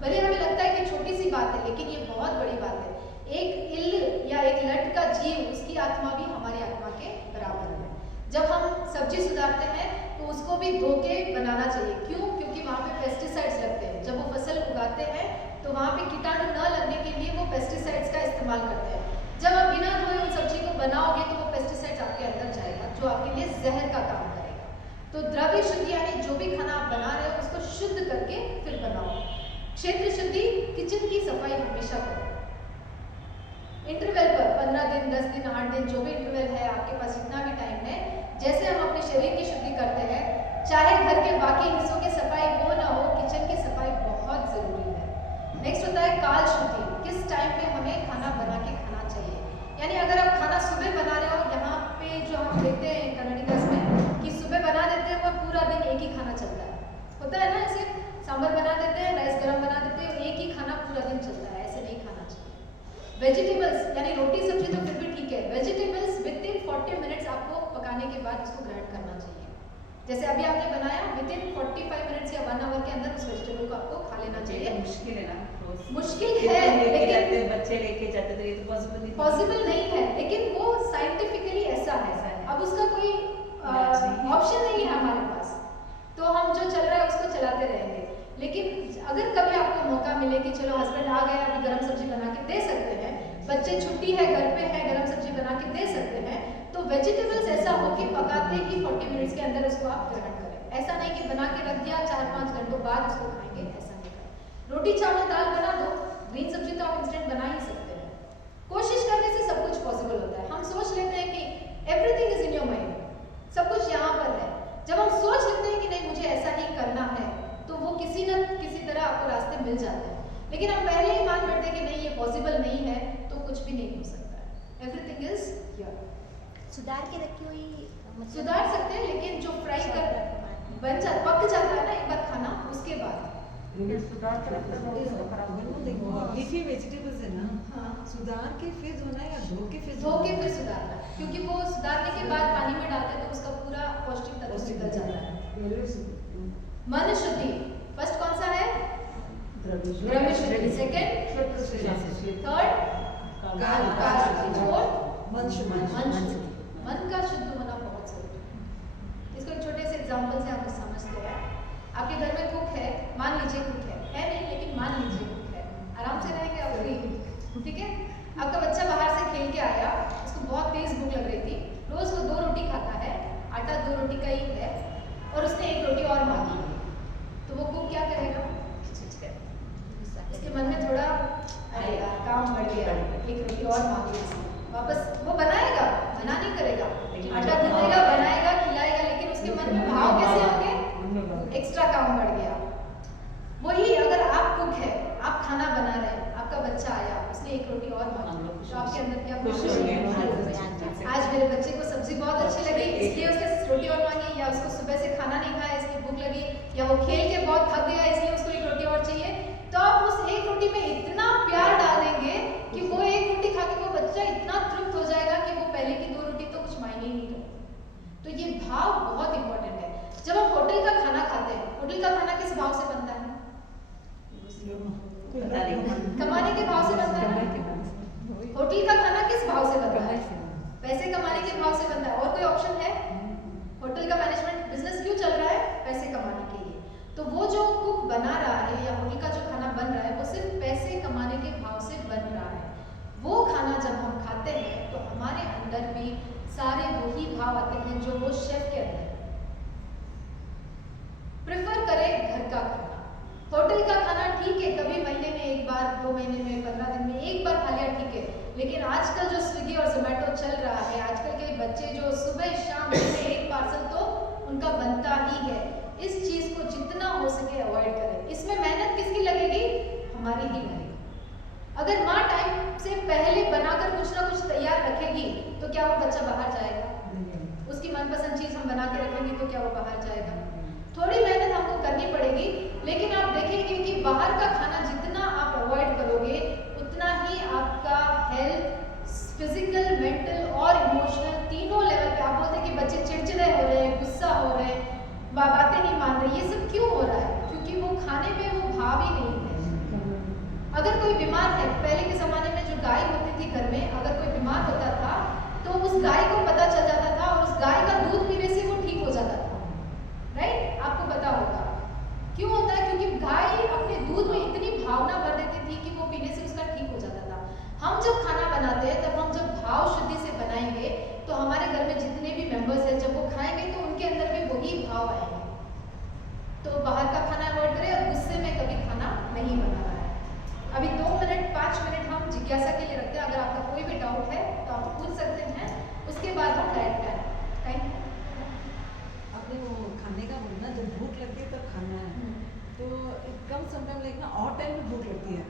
भले हमें लगता है कि छोटी सी बात है, लेकिन ये बहुत बड़ी बात है। एक इल्ल या एक लट का जीव, उसकी आत्मा भी हमारी आत्मा के बराबर है। जब हम सब्जी सुधारते हैं तो उसको भी धो के बनाना चाहिए। क्यों? क्योंकि वहाँ पे पेस्टिसाइड्स लगते हैं। जब वो फसल उगाते हैं तो वहाँ पे कीटाणु न लगने के लिए वो पेस्टिसाइड्स का इस्तेमाल करते हैं। जब आप बिना धोए उन सब्जी को बनाओगे तो वो पेस्टिसाइड्स आपके अंदर जाएगा, जो आपके लिए जहर का काम करेगा। तो द्रव्य शुद्धि यानी जो भी खाना आप बना रहे हो उसको शुद्ध करके फिर बनाओ। क्षेत्र शुद्धि, किचन की सफाई हमेशा करो। इंटरवल पर 15 दिन, 10 दिन, 8 दिन, जो भी इंटरवल है आपके पास, जितना भी टाइम है, जैसे हम अपने शरीर की शुद्धि करते हैं, चाहे घर के बाकी हिस्सों की सफाई हो ना हो, किचन की सफाई बहुत जरूरी है। नेक्स्ट होता है काल शुद्धि। किस टाइम पे हमें खाना बना के खाना चाहिए। यानी अगर आप खाना सुबह बना रहे हो, यहाँ पे जो हम देखते हैं कर्नाटक में कि सुबह बना देते हैं और पूरा दिन एक ही खाना चलता है, होता है ना, ऐसे सांभर बना देते हैं, राइस गरम बना देते हैं, एक ही खाना पूरा दिन चलता है। ऐसे नहीं खाना चाहिए। वेजिटेबल्स यानी रोटी सब्जी तो फिर भी ठीक है, वेजिटेबल्स विदिन 40 मिनट्स आपको पकाने के बाद उसको ग्राइंड करना चाहिए। जैसे अभी आपने बनाया, विदिन 45 मिनट्स या 1 आवर के अंदर उस वेजिटेबल को आपको खा लेना चाहिए। मुश्किल है ना, मुश्किल है, लेकिन बच्चे लेके जाते तो ये तो पॉसिबल नहीं है, लेकिन वो साइंटिफिकली ऐसा है। अब उसका कोई ऑप्शन नहीं है हमारे पास, तो हम जो चल रहा है उसको चलाते रहेंगे। लेकिन अगर कभी आपको मौका मिले कि चलो हस्बैंड आ गए, अभी गरम सब्जी बना के दे सकते हैं, बच्चे छुट्टी है, घर पे है, गरम सब्जी बना के दे सकते हैं, तो वेजिटेबल्स ऐसा हो कि पकाते ही 40 मिनट्स के अंदर उसको आप ग्रहण करें। ऐसा नहीं कि बना के रख दिया, 4-5 घंटों बाद उसको खाएंगे, ऐसा नहीं करें। रोटी चावल दाल बना दो, ग्रीन सब्जी तो आप इंस्टेंट बना ही सकते हैं। कोशिश करने से सब कुछ पॉसिबल होता है। हम सोच लेते हैं कि everything is in your mind, सब कुछ यहाँ पर है। जब हम सोच लेते हैं कि नहीं मुझे ऐसा ही करना है, तो वो किसी न किसी तरह आपको रास्ते मिल जाते हैं। लेकिन हम पहले ही मान बैठते हैं कि नहीं ये पॉसिबल नहीं है, तो कुछ भी नहीं हो सकता है। Everything is here. सुधार के रखी हुई सुधार सकते हैं, लेकिन जो फ्राई कर बन जा पक जाता है ना एक बार खाना, उसके बाद लीफी वेजिटेबल्स है ना, हाँ, सुधार के फिर धोना या धो के फिर फिर सुधारना, क्योंकि वो सुधारने के बाद पानी में डालते हैं तो उसका पूरा पौष्टिक तत्व निकल जाता है। मन शुद्धि फर्स्ट कौन सा है? द्रव्य शुद्धि। सेकंड थर्ड काल शुद्धि। फोर्थ मन शुद्धि। मन का शुद्ध होना बहुत जरूरी है। इसको एक छोटे से एग्जांपल से आप समझते हैं। आपके घर में कुक है, मान लीजिए कुक है नहीं, लेकिन मान लीजिए कुक है, आराम से रहेंगे आप फ्री, ठीक है। आपका बच्चा बाहर से खेल के आया, उसको बहुत तेज भूख लग रही थी, रोज वो 2 रोटी खाता है, आटा 2 रोटी का ही है, और उसने 1 रोटी और मांगी, तो वो कुक क्या करेगा? उसके मन में थोड़ा आएगा, काम बढ़ गया, 1 रोटी और मांगी, वापस वो बनाएगा, मना नहीं करेगा, आटा गूंथेगा, बनाएगा, खिलाएगा, लेकिन उसके मन में भाव कैसे होंगे? एक्स्ट्रा काम बढ़ गया। वही अगर आप कुक है, आप खाना बना रहे हैं, आपका बच्चा आया, उसने 1 रोटी और मांगी, तो आपके अंदर क्या खुशी है? आज मेरे बच्चे को सब्जी बहुत अच्छी लगी, इसलिए उसने रोटी और मांगी, या उसको सुबह से खाना नहीं खाया इसलिए भूख लगी, या वो खेल के बहुत थक गया इसलिए उसको 1 रोटी और चाहिए। तो आप उस 1 रोटी में इतना प्यार डालेंगे कि वो 1 रोटी खा के वो बच्चा इतना तृप्त हो जाएगा कि वो पहले की 2 रोटी तो कुछ मायने ही नहीं रहे। तो ये भाव बहुत इंपॉर्टेंट है। जब हम होटल का खाना खाते हैं, होटल का खाना किस भाव से बनता है? कमाने के भाव से बनता है। होटल का मैनेजमेंट बिजनेस क्यों चल रहा है? पैसे कमाने के लिए। तो वो जो कुक बना रहा है या होटल का जो खाना बन रहा है वो सिर्फ पैसे कमाने के भाव से बन रहा है। वो खाना जब हम खाते हैं तो हमारे अंदर भी सारे वही भाव आते हैं जो वो शेफ के अंदर। प्रेफर करें घर का खाना। होटल का खाना ठीक है, कभी महीने में एक बार, 2 महीने में, 15 दिन में एक बार खा लिया ठीक है, लेकिन आजकल जो स्विगी और जोमेटो चल रहा है, आजकल के बच्चे जो सुबह शाम में एक पार्सल तो उनका बनता ही है। इस चीज को जितना हो सके अवॉइड करें। इसमें मेहनत किसकी लगेगी? हमारी ही लगेगी। अगर माँ टाइम से पहले बनाकर कुछ ना कुछ तैयार रखेगी तो क्या वो बच्चा बाहर जाएगा? उसकी मनपसंद चीज हम बना के रखेंगे तो क्या वो बाहर जाएगा? थोड़ी मेहनत हमको करनी पड़ेगी, लेकिन आप देखेंगे कि बाहर का खाना जितना आप अवॉइड करोगे उतना ही आपका हेल्थ, फिजिकल, मेंटल और इमोशनल तीनों लेवल पे। आप बोलते हैं कि बच्चे चिड़चिड़े हो रहे हैं, गुस्सा हो रहे हैं, बातें नहीं मान रहे, ये सब क्यों हो रहा है? क्योंकि वो खाने में वो भाव ही नहीं है। अगर कोई बीमार है, पहले के जमाने में जो गाय होती थी घर में, अगर कोई बीमार होता था तो उस गाय को पता चल जाता था और उस गाय का दूध पीने से वो ठीक हो जाता था। राइट? आपको पता होगा क्यों होता है? क्योंकि गाय अपने दूध में इतनी भावना भर देती थी कि वो पीने से उसका ठीक हो जाता था। हम जब खाना बनाते हैं तब हम जब भाव शुद्धि से बनाएंगे तो हमारे घर में जितने भी मेंबर्स हैं जब वो खाएंगे तो उनके अंदर भी वही भाव आएंगे। तो बाहर का खाना अवॉइड करें और गुस्से में कभी खाना नहीं बनाना है। अभी 2 मिनट 5 मिनट हम जिज्ञासा के लिए रखते हैं। अगर आपका कोई भी डाउट है तो आप पूछ सकते हैं, उसके बाद हम डाइट प्लान। Thank you. अपने वो खाने का बोलना, जब भूख लगती है तब खाना है तो इट कम समटाइम लाइक ना और टाइम में भूख लगती है।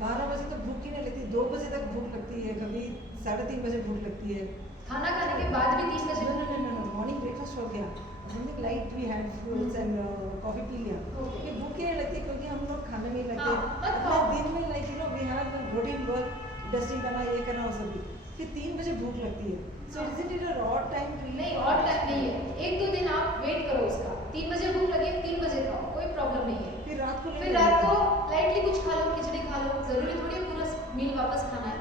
12 बजे तक भूख ही नहीं लगती, 2 बजे तक भूख लगती है, कभी 3:30 बजे भूख लगती है। खाना खाने के बाद भी 3 बजे? नो, मॉर्निंग ब्रेकफास्ट हो गया, something light we had fruits and coffee पी लिया, ये भूख ही नहीं लगती क्योंकि हम लोग खाने नहीं लगते। अपना दिन में like you know we have routine work, dusting करना, ये करना, वो सब, फिर 3 बजे भूख लगती है। So is it a odd time? नहीं, ऑड टाइम नहीं है। 1-2 दिन आप वेट करो उसका। 3 बजे भूख लगी, 3 बजे खाओ, कोई प्रॉब्लम नहीं है। फिर रात को लाइटली कुछ खा लो, खिचड़ी खा लो, जरूरी थोड़ी है पूरा मील वापस खाना है।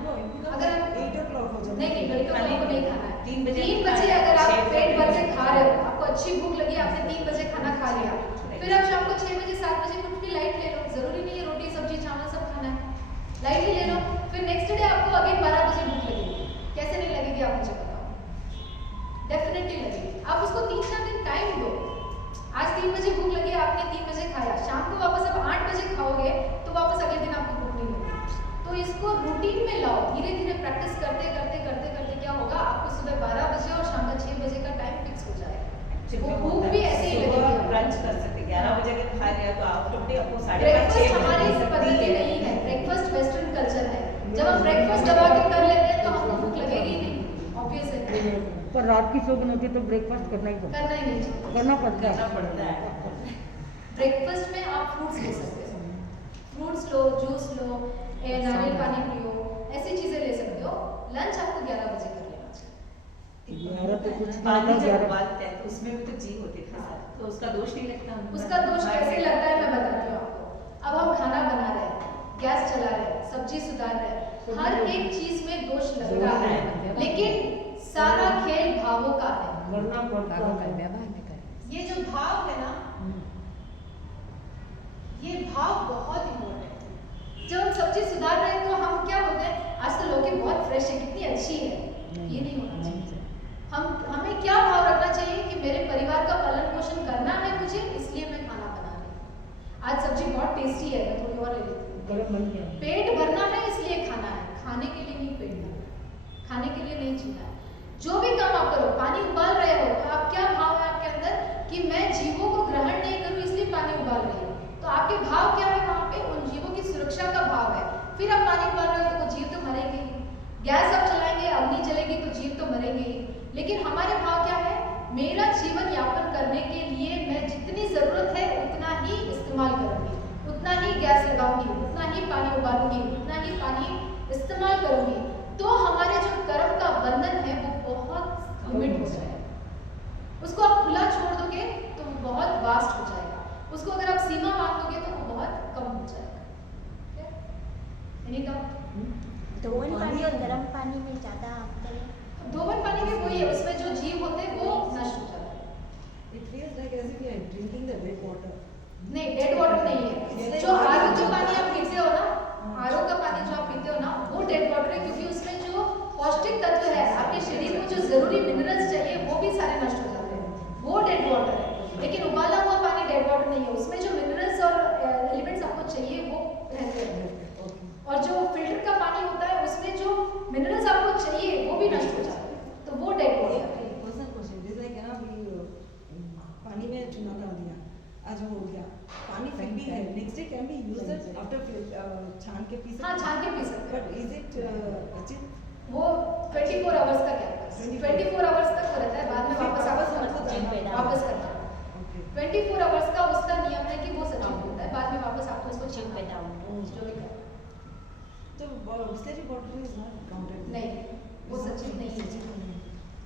अगर आप 8 o'clock हो जाता है। नहीं, 8 o'clock को नहीं खाना है। 3 बजे अगर आप पेट भर के खा रहे हो, आपको अच्छी भूख लगी, आपने 3 बजे खाना खा लिया, फिर आप शाम को 6 बजे 7 बजे कुछ भी लाइट ले लो। जरूरी नहीं है रोटी सब्जी चावल सब खाना है, लाइटली ले लो। फिर नेक्स्ट डे आपको अगेन 12 बजे भूख लगेगी। कैसे नहीं लगेगी आप मुझे बताओ? डेफिनेटली लगेगी। आप उसको 3-4 दिन टाइम दो। आज 3 बजे भूख लगी, आपने 3 बजे खाया, शाम को वापस आप 8 बजे खाओगे तो वापस अगले दिन आपको भूख नहीं लगेगी। तो इसको रूटीन में लाओ, धीरे धीरे प्रैक्टिस करते करते करते करते क्या होगा, आपको सुबह 12 बजे और शाम का 6 बजे का टाइम फिक्स हो जाएगा। वो भूख भी ऐसे ही लगेगी। ब्रंच कर सकते 11 बजे अगर खा लिया तो आफ्टरनून आपको 5:30 ब्रेकफास्ट हमारी पद्धति नहीं है, ब्रेकफास्ट वेस्टर्न कल्चर है। जब हम ब्रेकफास्ट दबा के कर लेते हैं तो हमको भूख लगेगी नहीं, ऑब्वियस है। पर रात की शौकीन होती है तो ब्रेकफास्ट करना ही पड़ता करना ही नहीं चाहिए। करना पड़ता है। करना पड़ता है। ब्रेकफास्ट में आप फ्रूट्स ले सकते हो, फ्रूट्स लो, जूस लो, नारियल पानी पियो, ऐसी चीजें ले सकते हो। लंच आपको 11 बजे कर लेना चाहिए। 11 तो कुछ पानी नहीं, जब 11 उबालते हैं तो उसमें भी तो जी होती है, तो उसका दोष नहीं लगता हमको। उसका दोष कैसे लगता है मैं बताती हूँ आपको। अब हम खाना बना रहे हैं, गैस चला रहे हैं, सब्जी सुधार रहे हैं, हर एक चीज में दोष लगता है, लेकिन सारा खेल भावों का है। करना पड़ता है। ये जो भाव है ना, ये भाव बहुत इम्पोर्टेंट है। जब हम सब्जी सुधार रहे हैं तो हम क्या बोलते हैं, आज तो लौकी बहुत फ्रेश है, कितनी अच्छी है, ये नहीं होना चाहिए। हमें क्या भाव रखना चाहिए कि मेरे परिवार का पालन पोषण करना है मुझे, इसलिए मैं खाना बना रही हूँ। आज सब्जी बहुत टेस्टी है, मैं थोड़ी और ले लेती हूँ। पेट भरना है इसलिए खाना है, खाने के लिए नहीं पेट भरना, खाने के लिए नहीं जीना है। जो भी काम आप करो, पानी उबाल रहे हो तो आप क्या भाव है आपके अंदर कि मैं जीवों को ग्रहण नहीं करूं इसलिए पानी उबाल रही हूँ, तो आपके भाव क्या है वहां पे? उन जीवों की सुरक्षा का भाव है। फिर आप पानी उबाल रहे हो तो वो जीव तो मरेंगे ही, गैस आप चलाएंगे, अग्नि जलेगी तो जीव तो मरेंगे ही। लेकिन हमारे भाव क्या है? मेरा जीवन यापन करने के लिए मैं जितनी जरूरत है उतना ही इस्तेमाल करूंगी, उतना ही गैस लगाऊंगी, उतना ही पानी उबालूंगी, उतना ही पानी इस्तेमाल करूंगी। तो हमारे जो कर्म का बंधन है वो बहुत लिमिट हो जाएगा। उसको आप खुला छोड़ दोगे तो वो बहुत वास्ट हो जाएगा, उसको अगर आप सीमा मान दोगे तो वो बहुत कम हो जाएगा। Any doubt? धोवन पानी और गर्म पानी में ज़्यादा अंतर है? धोवन पानी में वही है, उसमें जो जीव होते हैं वो नष्ट हो जाते हैं। It feels like as if you are drinking the red water. नहीं, डेड वाटर नहीं है। जो आरओ जो पानी आप पीते हो ना, आरओ का पानी जो आप पीते हो ना, वो डेड वाटर है, क्योंकि उसमें जो पौष्टिक तत्व है, आपके शरीर को जो जरूरी मिनरल्स चाहिए वो भी सारे नष्ट हो जाते हैं, वो डेड वाटर है। लेकिन उबाला हुआ पानी डेड वाटर नहीं है, उसमें जो मिनरल्स और एलिमेंट्स आपको चाहिए वो रहते हैं। और जो फिल्टर का पानी होता है उसमें जो मिनरल्स आपको चाहिए वो भी नष्ट हो जाते हैं, तो वो डेड वाटर है। पर्सनल क्वेश्चन जैसे कि ना भी पानी में चूना डाल दिया, आज हो गया, पानी फिर भी है, next day can be used after छान के पी सकते हैं। हाँ, छान के पी सकते हैं। बट इज इट उचित? वो 24 आवर्स का क्या है, 24 आवर्स तक हो रहता है, बाद में वापस वापस करना। 24 आवर्स का उसका नियम है कि वो सचिव होता है, बाद में वापस आपको उसको चिप पे डाउन जो भी करना। तो Bisleri bottle is not counted? नहीं, वो सचिव नहीं है। सचिव नहीं है।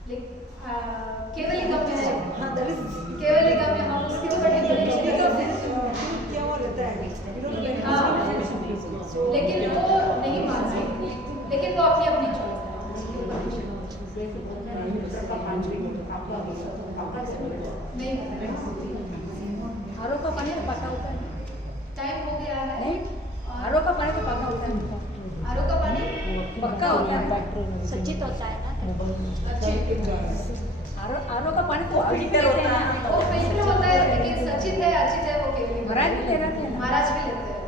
लेकिन केवल निगम में है। हाँ, that is केवल निगम में हम उसके ऊपर डेफिनेशन क्या हुआ रहता है, हाँ, लेकिन वो नहीं मानते, लेकिन वो अपनी अपनी चॉइस है, उसके ऊपर नहीं। आरओ का पानी तो पका होता है। टाइम हो गया है। नहीं, आरओ का पानी तो पका होता है। आरओ का पानी पक्का होता है, सचित होता है ना। आरओ का पानी तो फिल्टर होता है। वो फिल्टर होता है, लेकिन सचित है, अचित है, वो केवल महाराज भी ले रहे थे। महाराज भी लेते हैं,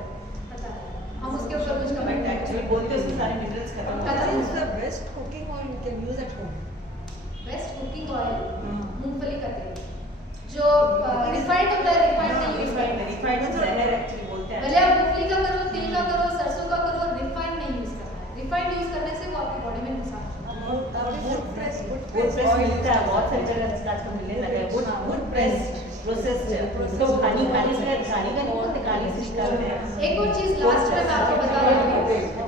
पता है। हम उसके ऊपर कुछ कमेंट एक्चुअली बोलते हैं उसमें सारे मिनरल्स खत्म हो What जाते is the best cooking oil you can use at home? Best cooking oil मूंगफली का तेल, जो रिफाइंड होता है, रिफाइंड नहीं यूज करना है। रिफाइंड जहर एक्चुअली बोलते हैं। भले आप मूंगफली का करो, तिल का करो, सरसों का करो, रिफाइंड नहीं यूज करना है। रिफाइंड यूज करने से वो आपकी बॉडी में नुकसान होता है। वुड प्रेस मिलता है, बहुत सारी जगह आजकल मिलने लगा है। वुड प्रेस प्रोसेस्ड, उसको खानी से खानी का नहीं बोलते, खानी से निकालते हैं। एक और चीज लास्ट में मैं आपको बता रही हूँ,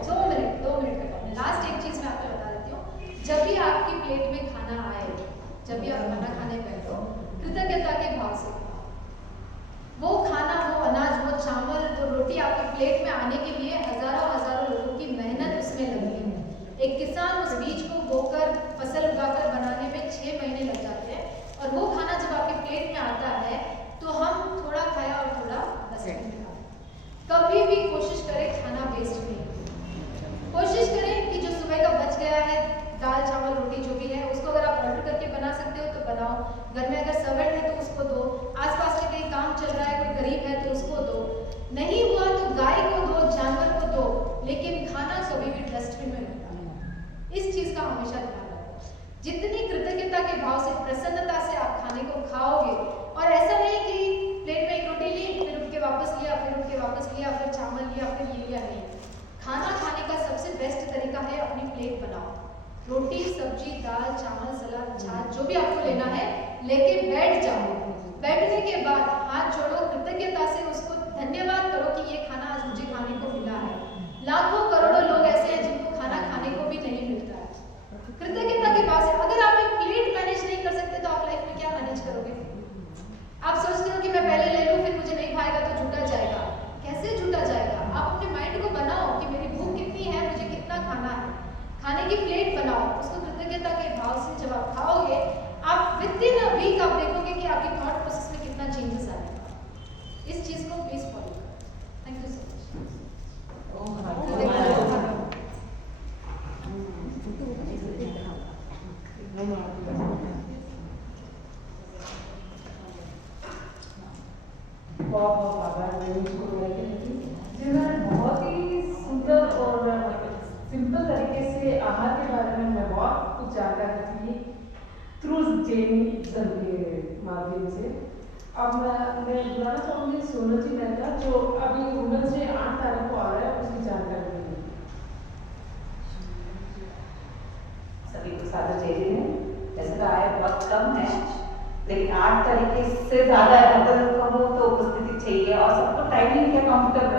2 मिनट का लास्ट एक चीज मैं आपको बता देती हूँ। जब भी आपकी प्लेट में खाना आए, जब भी आप खाना खाने बैठो, कृतज्ञता के भाव से वो खाना, वो अनाज, वो चावल, वो रोटी आपकी प्लेट में आने के लिए हजारों हजारों लोगों की मेहनत उसमें लगी है। एक किसान उस बीज को बोकर फसल उगाकर बनाने में 6 महीने लग जाते हैं, और वो खाना जब आपके प्लेट में आता है तो हम थोड़ा खाया और थोड़ा डस्टबिन में डाला। कभी भी कोशिश करें खाना वेस्ट नहीं, कोशिश करें कि जो सुबह का बच गया है, दाल चावल रोटी जो भी है, उसको अगर आप ऑर्डर करके बना सकते हो तो बनाओ। घर में अगर सर्वेंट है तो उसको दो, आसपास में कहीं काम चल रहा है, कोई गरीब है तो उसको दो, नहीं हुआ तो गाय को दो, जानवर को दो, लेकिन खाना कभी भी डस्टबिन में मत डालना। इस चीज का हमेशा ध्यान रखो। जितनी कृतज्ञता के भाव से, प्रसन्नता से आप खाने को खाओगे, और ऐसा नहीं कि प्लेट में एक रोटी ली, फिर उठ के वापस लिया, फिर उठ के वापस लिया, फिर चावल लिया, फिर ये लिया, नहीं। खाना खाने का सबसे बेस्ट तरीका है अपनी प्लेट बनाओ, रोटी सब्जी दाल चावल सलाद छाछ जो भी आपको लेना है लेके बैठ जाओ। बैठने के बाद हाथ जोड़ो, कृतज्ञता से उसको धन्यवाद करो कि ये खाना आज मुझे खाने को मिला है। लाखों करोड़ों लोग ऐसे हैं जिनको खाना खाने को भी नहीं मिलता है। कृतज्ञता के पास है। अगर आप एक प्लेट मैनेज नहीं कर सकते तो आप लाइफ में क्या मैनेज करोगे? आप सोचते हो कि मैं पहले ले लूं, फिर मुझे नहीं खाएगा तो झूठा जाएगा। कैसे झूठा जाएगा? आप अपने माइंड को बनाओ कि मेरी भूख कितनी है, मुझे कितना खाना है। खाने की प्लेट बनाओ, उसको कृतज्ञता के भाव से जब आप खाओगे, आप विदिन अ वीक आप देखोगे कि आपकी थॉट प्रोसेस में कितना चेंजेस आएगा। इस चीज को प्लीज फॉलो करो। थैंक यू सो बहुत आभार जिन्होंने बहुत ही सुंदर और सिंपल तरीके से आहार के बारे में मैं बहुत कुछ जानकारी थी थ्रू जेनी के माध्यम से। अब मैं बुलाना चाहूँगी सोनू जी मेहता जो अभी वुमेन्स डे 8 तारीख को आ रहा है, उसकी जानकारी देंगे। सभी को सादर जय जय है। वैसे तो आय बहुत कम है, लेकिन 8 तरीके से ज़्यादा है, मतलब कम हो तो उपस्थिति चाहिए और सबको टाइमिंग क्या कंफर्टेबल